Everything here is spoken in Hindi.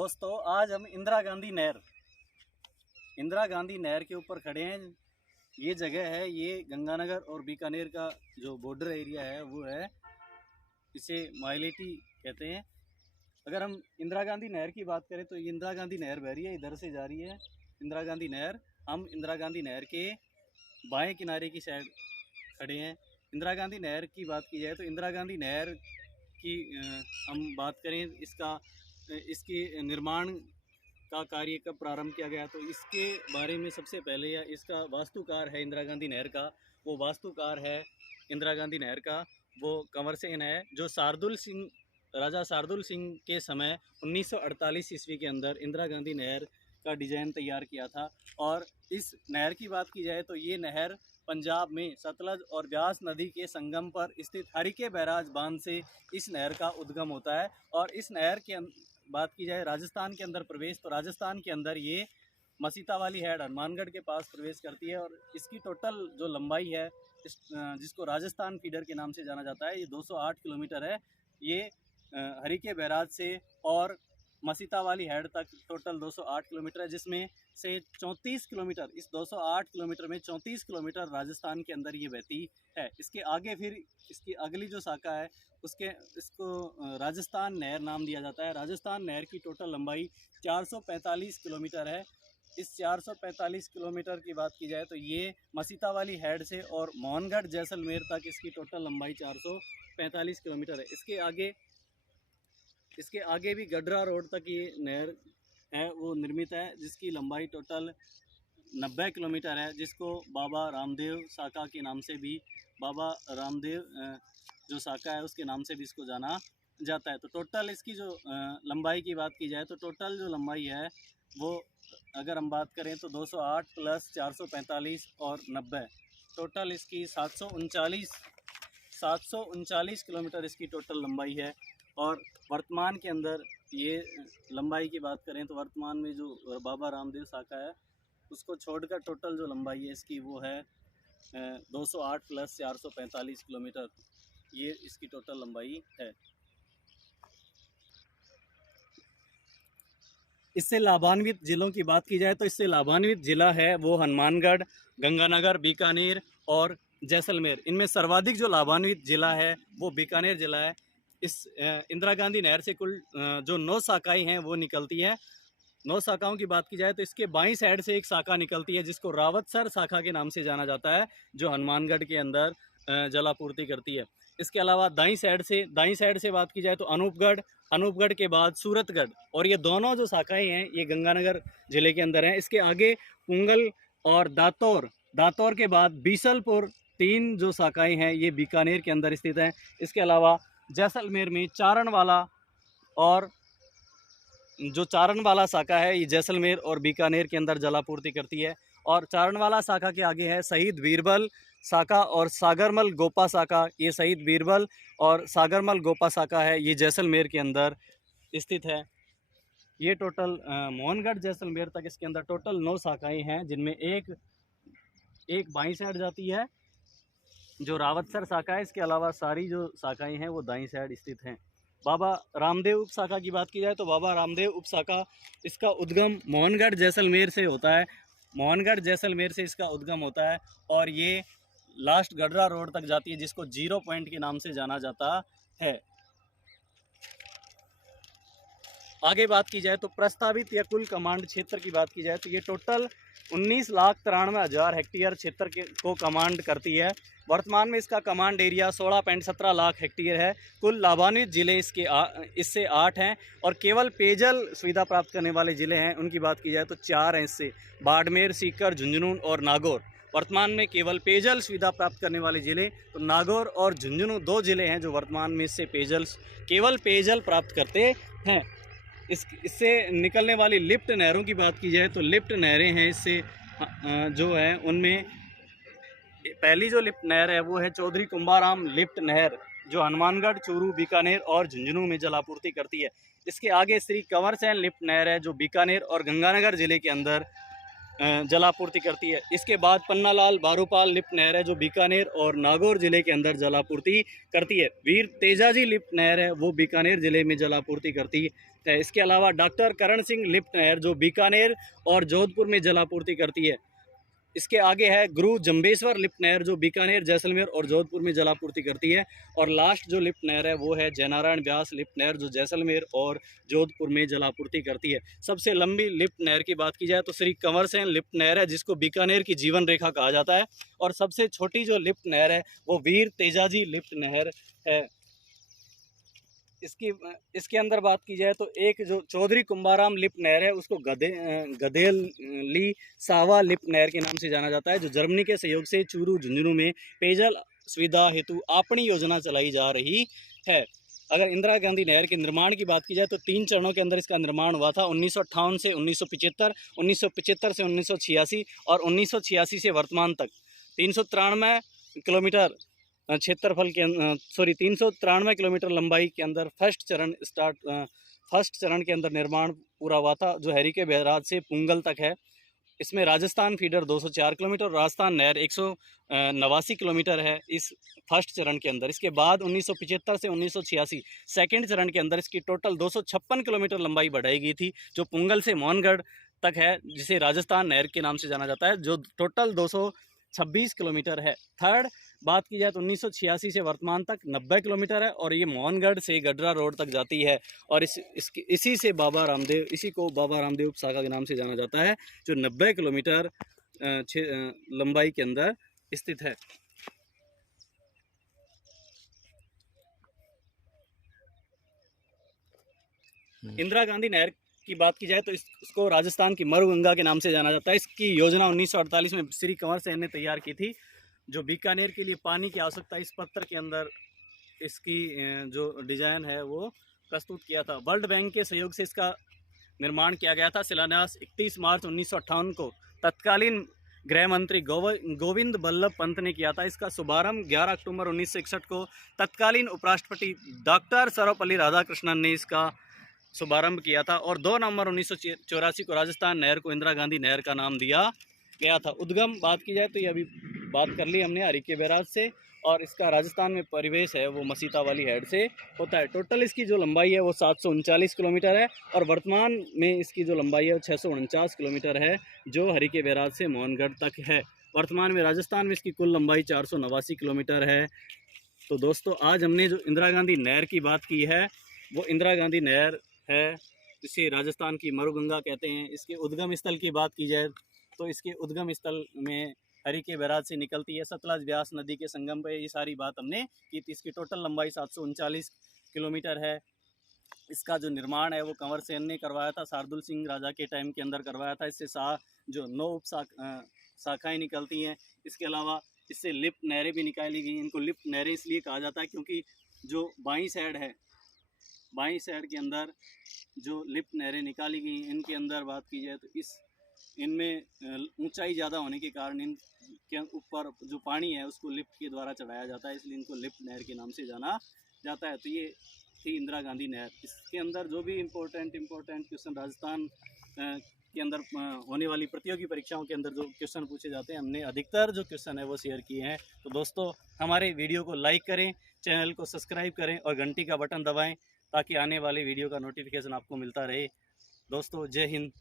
दोस्तों, आज हम इंदिरा गांधी नहर के ऊपर खड़े हैं। ये जगह है, ये गंगानगर और बीकानेर का जो बॉर्डर एरिया है वो है, इसे माइलेटी कहते हैं। अगर हम इंदिरा गांधी नहर की बात करें तो ये इंदिरा गांधी नहर बह रही है, इधर से जा रही है इंदिरा गांधी नहर। हम इंदिरा गांधी नहर के बाएं किनारे की साइड खड़े हैं। इंदिरा गांधी नहर की बात की जाए तो इंदिरा गांधी नहर की हम बात करें इसके निर्माण का कार्य कब प्रारंभ किया गया, तो इसके बारे में सबसे पहले या इसका वास्तुकार है इंदिरा गांधी नहर का, वो वास्तुकार है इंदिरा गांधी नहर का वो कंवर सेन है, जो राजा शार्दुल सिंह के समय 1948 ईस्वी के अंदर इंदिरा गांधी नहर का डिज़ाइन तैयार किया था। और इस नहर की बात की जाए तो ये नहर पंजाब में सतलज और ब्यास नदी के संगम पर स्थित हरिके बैराज बांध से इस नहर का उद्गम होता है। और इस नहर के बात की जाए राजस्थान के अंदर प्रवेश, तो राजस्थान के अंदर ये मसीता वाली हेड हनुमानगढ़ के पास प्रवेश करती है। और इसकी टोटल जो लंबाई है जिसको राजस्थान फीडर के नाम से जाना जाता है, ये 208 किलोमीटर है। ये हरिके बैराज से और मसीता वाली हेड तक टोटल 208 किलोमीटर है, जिसमें से 34 किलोमीटर, इस 208 किलोमीटर में 34 किलोमीटर राजस्थान के अंदर ये बहती है। इसके आगे फिर इसकी अगली जो शाखा है इसको राजस्थान नहर नाम दिया जाता है। राजस्थान नहर की टोटल लंबाई 445 किलोमीटर है। इस 445 किलोमीटर की बात की जाए तो ये मसीता वाली हेड से और मोहनगढ़ जैसलमेर तक इसकी टोटल लंबाई 445 किलोमीटर है। इसके आगे भी गडरा रोड तक ये नहर है वो निर्मित है, जिसकी लंबाई टोटल 90 किलोमीटर है, जिसको बाबा रामदेव शाखा के नाम से भी, बाबा रामदेव जो शाखा है उसके नाम से भी इसको जाना जाता है। तो टोटल इसकी जो लंबाई की बात की जाए तो टोटल जो लंबाई है वो अगर हम बात करें तो 208 प्लस 445 और 90, टोटल इसकी 739 किलोमीटर इसकी टोटल लंबाई है। और वर्तमान के अंदर ये लंबाई की बात करें तो वर्तमान में जो बाबा रामदेव शाखा है उसको छोड़कर टोटल जो लंबाई है इसकी वो है 208 प्लस 445 किलोमीटर, ये इसकी टोटल लंबाई है। इससे लाभान्वित जिलों की बात की जाए तो इससे लाभान्वित जिला है वो हनुमानगढ़, गंगानगर, बीकानेर और जैसलमेर। इनमें सर्वाधिक जो लाभान्वित जिला है वो बीकानेर जिला है। इस इंदिरा गांधी नहर से कुल जो 9 शाखाएं हैं वो निकलती हैं। 9 शाखाओं की बात की जाए तो इसके बाईं साइड से एक शाखा निकलती है जिसको रावतसर शाखा के नाम से जाना जाता है, जो हनुमानगढ़ के अंदर जलापूर्ति करती है। इसके अलावा दाईं साइड से बात की जाए तो अनूपगढ़ के बाद सूरतगढ़, और ये दोनों जो शाखाएं हैं ये गंगानगर जिले के अंदर हैं। इसके आगे पुंगल और दातौर के बाद बीसलपुर, 3 जो शाखाएं हैं ये बीकानेर के अंदर स्थित हैं। इसके अलावा जैसलमेर में चारणवाला, और जो चारणवाला शाखा है ये जैसलमेर और बीकानेर के अंदर जलापूर्ति करती है। और चारणवाला शाखा के आगे है शहीद बीरबल शाखा और सागरमल गोपा शाखा। ये शहीद बीरबल और सागरमल गोपा शाखा है, ये जैसलमेर के अंदर स्थित है। ये टोटल मोहनगढ़ जैसलमेर तक इसके अंदर टोटल 9 शाखाएं हैं, जिनमें एक बाईं साइड जाती है जो रावतसर शाखा है। इसके अलावा सारी जो शाखाएं हैं वो दाईं साइड स्थित हैं। बाबा रामदेव उप शाखा की बात की जाए तो बाबा रामदेव उप शाखा, इसका उद्गम मोहनगढ़ जैसलमेर से होता है। मोहनगढ़ जैसलमेर से इसका उद्गम होता है और ये लास्ट गडरा रोड तक जाती है, जिसको 0 पॉइंट के नाम से जाना जाता है। आगे बात की जाए तो प्रस्तावित या कुल कमांड क्षेत्र की बात की जाए तो ये टोटल 19,93,000 हेक्टेयर क्षेत्र को कमांड करती है। वर्तमान में इसका कमांड एरिया 16.17 लाख हेक्टेयर है। कुल लाभान्वित जिले इससे 8 हैं, और केवल पेयजल सुविधा प्राप्त करने वाले जिले हैं उनकी बात की जाए तो 4 हैं इससे, बाड़मेर, सीकर, झुंझुनू और नागौर। वर्तमान में केवल पेयजल सुविधा प्राप्त करने वाले जिले तो नागौर और झुंझुनू 2 जिले हैं जो वर्तमान में इससे केवल पेयजल प्राप्त करते हैं। इससे निकलने वाली लिफ्ट नहरों की बात की जाए तो लिफ्ट नहरें हैं इससे जो है, उनमें पहली जो लिफ्ट नहर है वो है चौधरी कुंभाराम लिफ्ट नहर, जो हनुमानगढ़, चूरू, बीकानेर और झुंझुनू में जलापूर्ति करती है। इसके आगे श्री कंवर सेन लिफ्ट नहर है जो बीकानेर और गंगानगर जिले के अंदर जलापूर्ति करती है। इसके बाद पन्नालाल बारूपाल लिफ्ट नहर है जो बीकानेर और नागौर ज़िले के अंदर जलापूर्ति करती है। वीर तेजाजी लिफ्ट नहर है वो बीकानेर ज़िले में जलापूर्ति करती है। इसके अलावा डॉक्टर करण सिंह लिफ्ट नहर जो बीकानेर और जोधपुर में जलापूर्ति करती है। इसके आगे है गुरु जम्बेश्वर लिफ्ट नहर जो बीकानेर, जैसलमेर और जोधपुर में जलापूर्ति करती है। और लास्ट जो लिफ्ट नहर है वो है जयनारायण व्यास लिफ्ट नहर जो जैसलमेर और जोधपुर में जलापूर्ति करती है। सबसे लंबी लिफ्ट नहर की बात की जाए तो श्री कंवर सेन लिफ्ट नहर है जिसको बीकानेर की जीवन रेखा कहा जाता है। और सबसे छोटी जो लिफ्ट नहर है वो वीर तेजाजी लिफ्ट नहर है। इसके अंदर बात की जाए तो एक जो चौधरी कुंभाराम लिफ्ट नहर है उसको गदेली सावा लिफ्ट नहर के नाम से जाना जाता है जो जर्मनी के सहयोग से चूरू झुंझुनू में पेयजल सुविधा हेतु आपनी योजना चलाई जा रही है। अगर इंदिरा गांधी नहर के निर्माण की बात की जाए तो 3 चरणों के अंदर इसका निर्माण हुआ था। 1958 से 1975, 1975 से 1986 और 1986 से वर्तमान तक 393 किलोमीटर क्षेत्रफल के 393 किलोमीटर लंबाई के अंदर फर्स्ट चरण के अंदर निर्माण पूरा हुआ था जो हरिके बैराज से पुंगल तक है। इसमें राजस्थान फीडर 204 किलोमीटर और राजस्थान नहर 189 किलोमीटर है इस फर्स्ट चरण के अंदर। इसके बाद 1975 से 1986 सेकेंड चरण के अंदर इसकी टोटल 256 किलोमीटर लंबाई बढ़ाई गई थी जो पुंगल से मोहनगढ़ तक है जिसे राजस्थान नहर के नाम से जाना जाता है जो टोटल 226 किलोमीटर है। थर्ड बात की जाए तो 1986 से वर्तमान तक 90 किलोमीटर है और ये मोहनगढ़ से गडरा रोड तक जाती है। और इसी को बाबा रामदेव उपसागा के नाम से जाना जाता है जो 90 किलोमीटर लंबाई के अंदर स्थित है। इंदिरा गांधी नहर की बात की जाए तो इसको राजस्थान की मरुगंगा के नाम से जाना जाता है। इसकी योजना 1948 में श्री कंवर सेन ने तैयार की थी जो बीकानेर के लिए पानी की आवश्यकता इस पत्र के अंदर इसकी जो डिजाइन है वो प्रस्तुत किया था। वर्ल्ड बैंक के सहयोग से इसका निर्माण किया गया था। शिलान्यास 31 मार्च 1958 को तत्कालीन गृह मंत्री गोविंद बल्लभ पंत ने किया था। इसका शुभारंभ 11 अक्टूबर 1961 को तत्कालीन उपराष्ट्रपति डॉक्टर सर्वपल्ली राधाकृष्णन ने इसका शुभारंभ किया था। और 2 नवंबर 1984 को राजस्थान नहर को इंदिरा गांधी नहर का नाम दिया गया था। उद्गम बात की जाए तो ये अभी बात कर ली हमने हरिके बैराज से और इसका राजस्थान में परिवेश है वो मसीता वाली हेड से होता है। टोटल इसकी जो लंबाई है वो 739 किलोमीटर है और वर्तमान में इसकी जो लंबाई है वो 649 किलोमीटर है जो हरिके बैराज से मोहनगढ़ तक है। वर्तमान में राजस्थान में इसकी कुल लंबाई 489 किलोमीटर है। तो दोस्तों आज हमने जो इंदिरा गांधी नहर की बात की है वो इंदिरा गांधी नहर है जिसे राजस्थान की मरुगंगा कहते हैं। इसके उद्गम स्थल की बात की जाए तो इसके उद्गम स्थल में हरिके बैराज से निकलती है। सतलज व्यास नदी के संगम पे ये सारी बात हमने की थी। इसकी टोटल लंबाई 739 किलोमीटर है। इसका जो निर्माण है वो कंवर सेन ने करवाया था, शार्दुल सिंह राजा के टाइम के अंदर करवाया था। इससे जो 9 उप शाखाएँ निकलती हैं। इसके अलावा इससे लिफ्ट नहरें भी निकाली गई। इनको लिफ्ट नहरें इसलिए कहा जाता है क्योंकि जो बाईं साइड के अंदर जो लिफ्ट नहरें निकाली गई इनके अंदर बात की जाए तो इनमें ऊंचाई ज़्यादा होने के कारण इनके ऊपर जो पानी है उसको लिफ्ट के द्वारा चढ़ाया जाता है, इसलिए इनको लिफ्ट नहर के नाम से जाना जाता है। तो ये थी इंदिरा गांधी नहर। इसके अंदर जो भी इम्पोर्टेंट क्वेश्चन राजस्थान के अंदर होने वाली प्रतियोगी परीक्षाओं के अंदर जो क्वेश्चन पूछे जाते हैं हमने अधिकतर जो क्वेश्चन है वो शेयर किए हैं। तो दोस्तों हमारे वीडियो को लाइक करें, चैनल को सब्सक्राइब करें और घंटी का बटन दबाएँ ताकि आने वाले वीडियो का नोटिफिकेशन आपको मिलता रहे। दोस्तों जय हिंद।